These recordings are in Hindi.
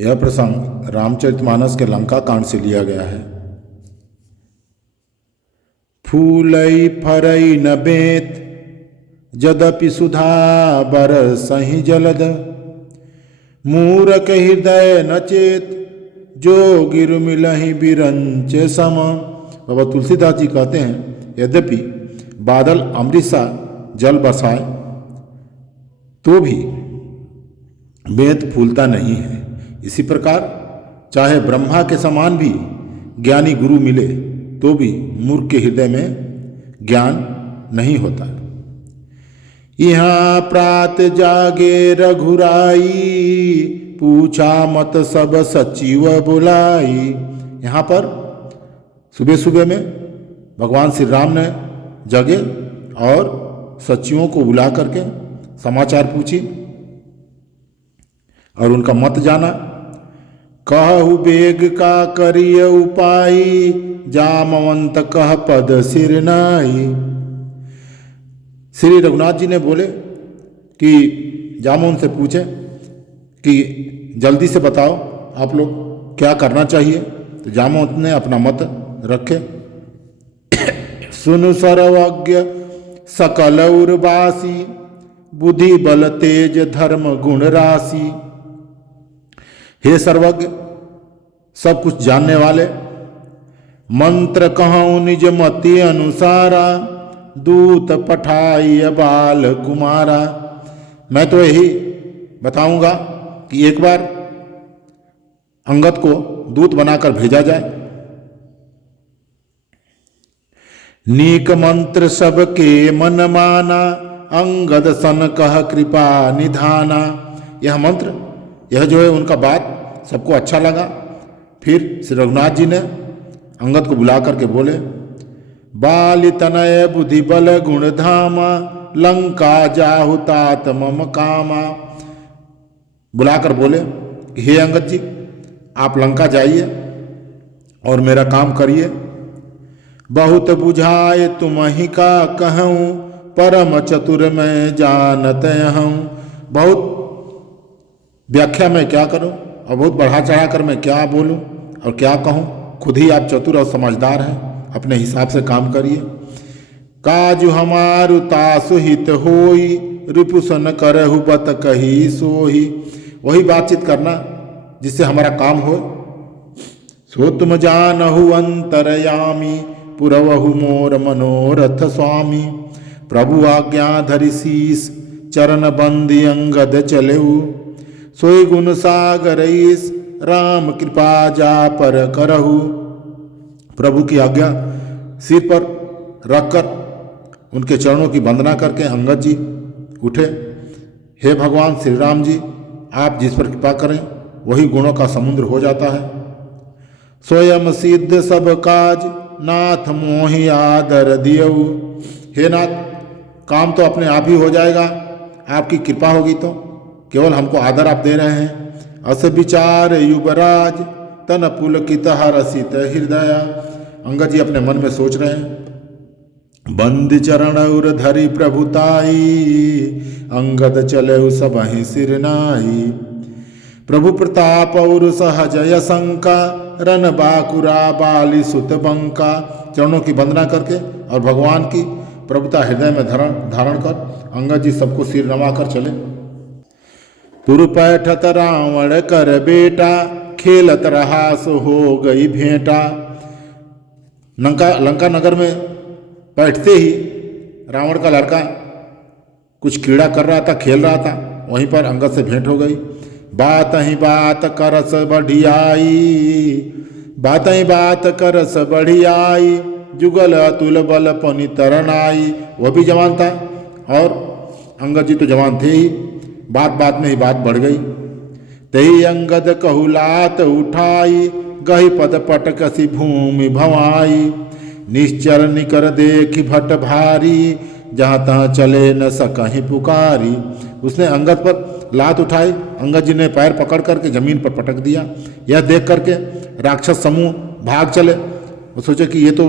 यह प्रसंग रामचरितमानस के लंका कांड से लिया गया है। फूलई फरई न बेत जदपि सुधा बरसहि जलद, मूरख हृदय न चेत जो गिर मिलहि बिरंच सम। बाबा तुलसीदास जी कहते हैं, यद्यपि बादल अमृत सा जल बरसाए तो भी बेत फूलता नहीं है। इसी प्रकार चाहे ब्रह्मा के समान भी ज्ञानी गुरु मिले तो भी मूर्ख के हृदय में ज्ञान नहीं होता। यहाँ प्रात जागे रघुराई, पूछा मत सब सचिव बुलाई। यहाँ पर सुबह सुबह में भगवान श्री राम ने जगे और सचिवों को बुला करके समाचार पूछी और उनका मत जाना। कहु बेग का करिय उपाय, जामवंत कह पद सिर नाई। श्री रघुनाथ जी ने बोले कि जामवंत से पूछे कि जल्दी से बताओ आप लोग क्या करना चाहिए। तो जामवंत ने अपना मत रखे। सुनु सर्वज्ञ सकल उर्वासी, बुद्धि बल तेज धर्म गुण राशि। हे सर्वज्ञ, सब कुछ जानने वाले, मंत्र कहूँ निज मति अनुसारा, दूत पठाई बाल कुमारा। मैं तो यही बताऊंगा कि एक बार अंगद को दूत बनाकर भेजा जाए। नीक मंत्र सबके मन माना, अंगद सन कह कृपा निधाना। यह मंत्र, यह जो है उनका बात सबको अच्छा लगा। फिर श्री रघुनाथ जी ने अंगद को बुला करके बोले, बाल तनय बुद्धि बल गुण धामा, लंका जाहु तात मम कामा। बुलाकर बोले, हे अंगद जी, आप लंका जाइए और मेरा काम करिए। बहुत बुझाए तुम ही का कहूँ, परम चतुर मैं जानत हूँ। बहुत व्याख्या मैं क्या करूं और बहुत बढ़ा चढ़ा कर मैं क्या बोलूं और क्या कहूं। खुद ही आप चतुर और समझदार हैं, अपने हिसाब से काम करिए। काजु हमारु तासु हित होई, रिपुसन करहु बत कही सोही। वही बातचीत करना जिससे हमारा काम हो। सो तुम जानहु अंतरयामी, पुरवहु मोर मनोरथ स्वामी। प्रभु आज्ञा धरि शीस, चरण बंदी अंगद चलेऊ। सोई गुण सागर ईस, राम कृपा जा पर करहु। प्रभु की आज्ञा सिर पर रखकर उनके चरणों की वंदना करके अंगद जी उठे। हे भगवान श्री राम जी, आप जिस पर कृपा करें वही गुणों का समुद्र हो जाता है। स्वयं सिद्ध सब काज, नाथ मोहि आदर दियऊ। हे नाथ, काम तो अपने आप ही हो जाएगा, आपकी कृपा होगी तो। केवल हमको आदर आप दे रहे हैं। अस विचार युवराज, तन पुलकित हरसित हृदय। अंगद जी अपने मन में सोच रहे हैं, बंद चरण उर धरि प्रभुताई, अंगद चले सबहि सिर नाई। प्रभु प्रताप और सहज यशंका, रन बाकुरा बाली सुत बंका। चरणों की वंदना करके और भगवान की प्रभुता हृदय में धारण कर अंगद जी सबको सिर नवाकर चले। पुर पैठत रावण कर बेटा, खेलत रहा सो हो गई भेंटा। लंका नगर में बैठते ही रावण का लड़का कुछ कीड़ा कर रहा था, खेल रहा था। वहीं पर अंगद से भेंट हो गई। बात ही बात करस बढ़ियाई, बात ही बात करस बढ़ियाई। जुगल अतुल बल पनि तरनाई। वह भी जवान था और अंगद जी तो जवान थे ही। बात बात में ही बात बढ़ गई। तही अंगद कहुलात उठाई, गही पद पटकसी भूमि भवाई। निश्चर निकर देखी भट भारी, जहाँ तहाँ चले न सकहीं पुकारी। उसने अंगद पर लात उठाई। अंगद जी ने पैर पकड़ करके जमीन पर पटक दिया। यह देख करके राक्षस समूह भाग चले। वो सोचे कि ये तो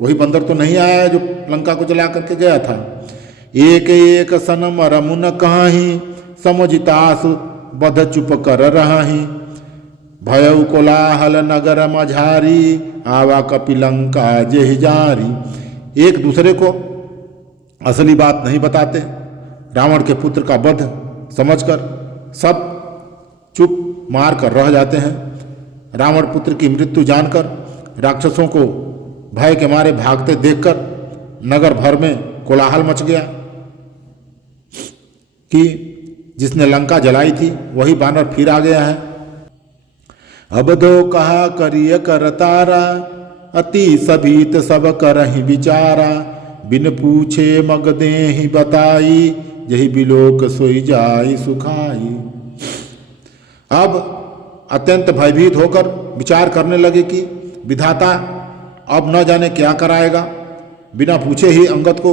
वही बंदर तो नहीं आया है जो लंका को जला करके गया था। एक एक सन मरमुन कहाही, समझितास बध चुप कर रही। भयउ कोलाहल नगर मझारी आवा कपिलंका जेहि जारी। एक दूसरे को असली बात नहीं बताते। रावण के पुत्र का वध समझकर सब चुप मार कर रह जाते हैं। रावण पुत्र की मृत्यु जानकर राक्षसों को भय के मारे भागते देखकर नगर भर में कोलाहल मच गया कि जिसने लंका जलाई थी वही बानर फिर आ गया है। अब दो कहा करिय करतारा अति सभीत सब करहि विचारा। बिन पूछे मग देहि बताई यही बिलोक सोई जाई सुखाई। अब अत्यंत भयभीत होकर विचार करने लगे कि विधाता अब न जाने क्या कराएगा। बिना पूछे ही अंगद को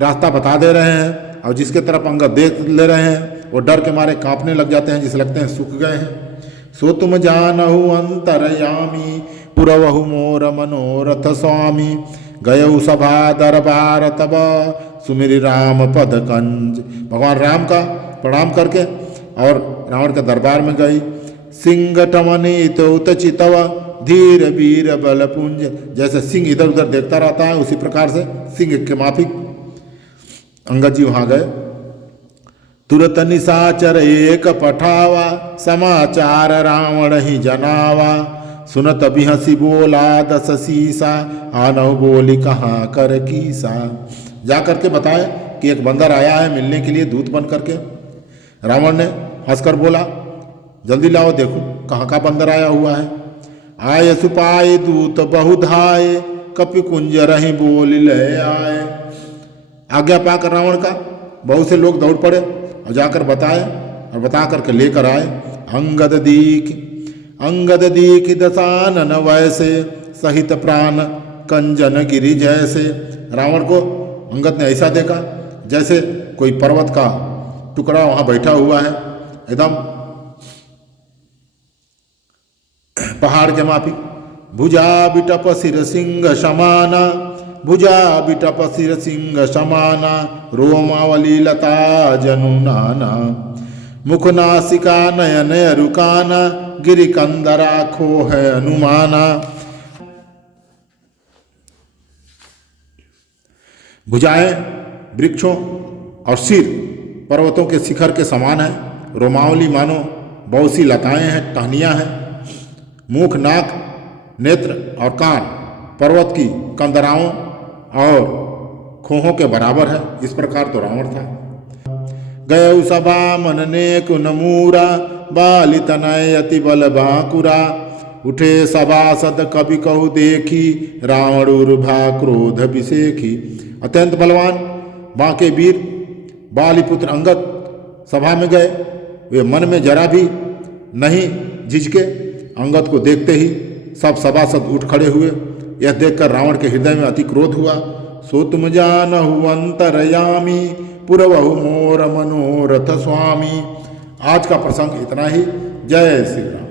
रास्ता बता दे रहे हैं और जिसके तरफ अंगद देख ले रहे हैं वो डर के मारे कांपने लग जाते हैं, जिसे लगते हैं सूख गए हैं। सो तुम जानहु अंतरयामी पुरवहु मोर मनोरथ स्वामी। गयउ सभा दरबार तब सुमिरि राम पद कंज। भगवान राम का प्रणाम करके और रावण के दरबार में गई। सिंह टमनी तो चितव धीर वीर बलपुंज। जैसे सिंह इधर उधर देखता रहता है उसी प्रकार से सिंह के माफिक अंगद जी वहां गए। तुरत निशाचर एक पठावा समाचार रावण ही जनावा। सुनत बिहसी बोला दस सीसा आनव बोली कहाँ कर कीसा। जा करके बताए कि एक बंदर आया है मिलने के लिए दूत बन करके। रावण ने हंसकर बोला जल्दी लाओ देखो कहाँ का बंदर आया हुआ है। आय सुपाय दूत बहुधाए कपि कुंज रही बोल ले आए। आज्ञा पाकर रावण का बहुत से लोग दौड़ पड़े और जाकर बताए और बता करके लेकर आए। अंगद दीख दशानन वैसे सहित प्राण कंजन गिरि जैसे। रावण को अंगद ने ऐसा देखा जैसे कोई पर्वत का टुकड़ा वहां बैठा हुआ है, एकदम पहाड़ के माफिक। भुजा बिटप सिर सिंह समाना भुजा बिटप सिर सिंह समाना। रोमावली लता जनुनाना मुख नासिका नयन रुकाना। गिरि कंदरा खो है अनुमाना। भुजाएं वृक्षों और सिर पर्वतों के शिखर के समान है। रोमावली मानो बहुत सी लताएं हैं, टहनियां हैं। मुख नाक नेत्र और कान पर्वत की कंदराओं और खोहों के बराबर है। इस प्रकार तो रावण था। गयउ सभा मन ने कुन मूरा बाली तनय अति बल बांकुरा। उठे सभासद कवि कहु देखी रावण उर्भा क्रोध विसेखी। अत्यंत बलवान बांके वीर बालीपुत्र अंगद सभा में गए। वे मन में जरा भी नहीं झिझके। अंगद को देखते ही सब सभासद उठ खड़े हुए। यह देखकर रावण के हृदय में अति क्रोध हुआ। सो तुम जानहु अंतरयामी पुरवहु मोर मनोरथ स्वामी। आज का प्रसंग इतना ही। जय श्री राम।